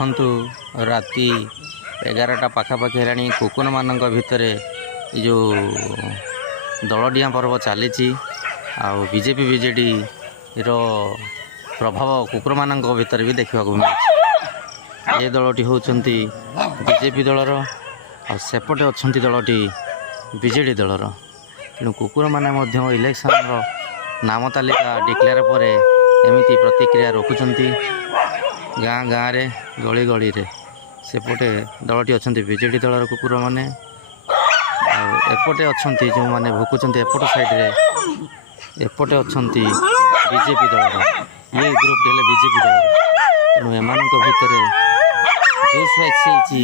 ଦେଖନ୍ତୁ ରାତି 11ଟା ପାଖାପାଖି ହେଲାଣି। କୁକୁରମାନଙ୍କ ଭିତରେ ଏ ଯେଉଁ ଦଳଡିଆଁ ପର୍ବ ଚାଲିଛି। ଆଉ ବିଜେପି ବିଜେଡ଼ିର ପ୍ରଭାବ କୁକୁରମାନଙ୍କ ଭିତରେ ବି ଦେଖିବାକୁ ମିଳୁଛି। ଏ ଦଳଟି ହେଉଛନ୍ତି ବିଜେପି ଦଳର, ଆଉ ସେପଟେ ଅଛନ୍ତି ଦଳଟି ବିଜେଡ଼ି ଦଳର। ତେଣୁ କୁକୁରମାନେ ମଧ୍ୟ ଇଲେକ୍ସନର ନାମ ତାଲିକା ଡିକ୍ଲେୟାର ପରେ ଏମିତି ପ୍ରତିକ୍ରିୟା ରଖୁଛନ୍ତି। ଗାଁ ଗାଁରେ ଗଳି ଗଳିରେ ସେପଟେ ଦଳଟି ଅଛନ୍ତି ବିଜେଡ଼ି ଦଳର କୁକୁରମାନେ, ଆଉ ଏପଟେ ଅଛନ୍ତି ଯେଉଁମାନେ ଭୁକୁଛନ୍ତି ଏପଟ ସାଇଡ଼ରେ, ଏପଟେ ଅଛନ୍ତି ବିଜେପି ଦଳର। ଇଏ ଗ୍ରୁପ୍ ହେଲେ ବିଜେପି ଦଳର। ତେଣୁ ଏମାନଙ୍କ ଭିତରେ ଜୋସ୍ ଆସିଯାଇଛି।